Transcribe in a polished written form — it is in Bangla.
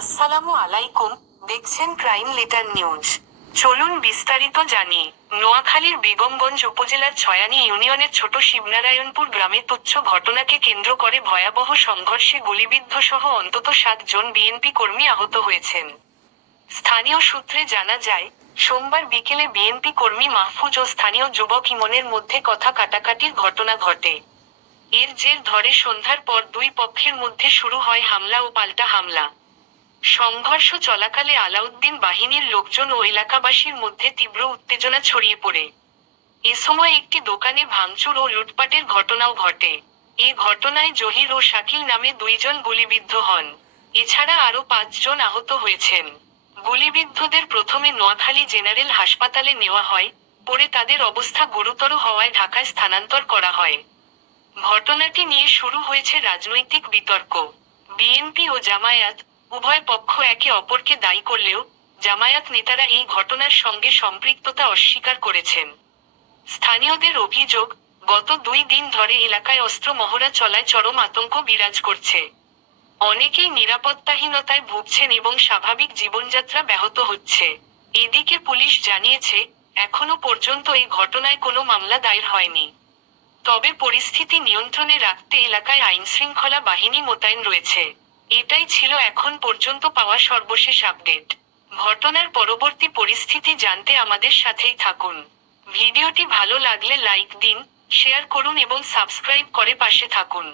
আসসালামু আলাইকুম, দেখছেন ক্রাইম লেটার নিউজ। চলুন বিস্তারিত জানি। নোয়াখালীর বেগমগঞ্জ উপজেলার ছয়ানী ইউনিয়নের ছোট শিবনারায়ণপুর গ্রামে তুচ্ছ ঘটনাকে কেন্দ্র করে ভয়াবহ সংঘর্ষে গুলিবিদ্ধ সহ অন্তত 7 জন বিএনপি কর্মী আহত হয়েছেন। স্থানীয় সূত্রে জানা যায়, সোমবার বিকেলে বিএনপি কর্মী মাহফুজ ও স্থানীয় যুবক ইমনের মধ্যে কথা কাটাকাটির ঘটনা ঘটে। এর জের ধরে সন্ধ্যার পর দুই পক্ষের মধ্যে শুরু হয় হামলা ও পাল্টা হামলা। সংঘর্ষ চলাকালে আলাউদ্দিন বাহিনীর লোকজন ও এলাকাবাসীর মধ্যে তীব্র উত্তেজনা ছড়িয়ে পড়ে। এ সময় একটি দোকানে ভাঙচুর ও লুটপাটের ঘটনাও ঘটে। এ ঘটনায় জহির ও শাকিল নামে 2 জন গুলিবিদ্ধ হন। এছাড়া আরও 5 জন আহত হয়েছেন। গুলিবিদ্ধদের প্রথমে নোয়াখালী জেনারেল হাসপাতালে নেওয়া হয়, পরে তাদের অবস্থা গুরুতর হওয়ায় ঢাকায় স্থানান্তর করা হয়। ঘটনাটি নিয়ে শুরু হয়েছে রাজনৈতিক বিতর্ক। বিএনপি ও জামায়াত উভয় পক্ষ একে অপরকে দায়ী করলেও জামায়াত নেতারা এই ঘটনার সঙ্গে সম্পৃক্ততা অস্বীকার করেছেন। স্থানীয়দের অভিযোগ, গত 2 দিন ধরে এলাকায় অস্ত্র মহড়া চলায় চরম আতঙ্ক বিরাজ করছে। অনেকেই নিরাপত্তাহীনতায় ভুগছেন এবং স্বাভাবিক জীবনযাত্রা ব্যাহত হচ্ছে। এদিকে পুলিশ জানিয়েছে, এখনো পর্যন্ত এই ঘটনায় কোনো মামলা দায়ের হয়নি। তবে পরিস্থিতি নিয়ন্ত্রণে রাখতে এলাকায় আইনশৃঙ্খলা বাহিনী মোতায়েন রয়েছে। এটাই ছিল এখন পর্যন্ত পাওয়া সর্বশেষ আপডেট। ঘটনার পরবর্তী পরিস্থিতি জানতে আমাদের সাথেই থাকুন। ভিডিওটি ভালো লাগলে লাইক দিন, শেয়ার করুন এবং সাবস্ক্রাইব করে পাশে থাকুন।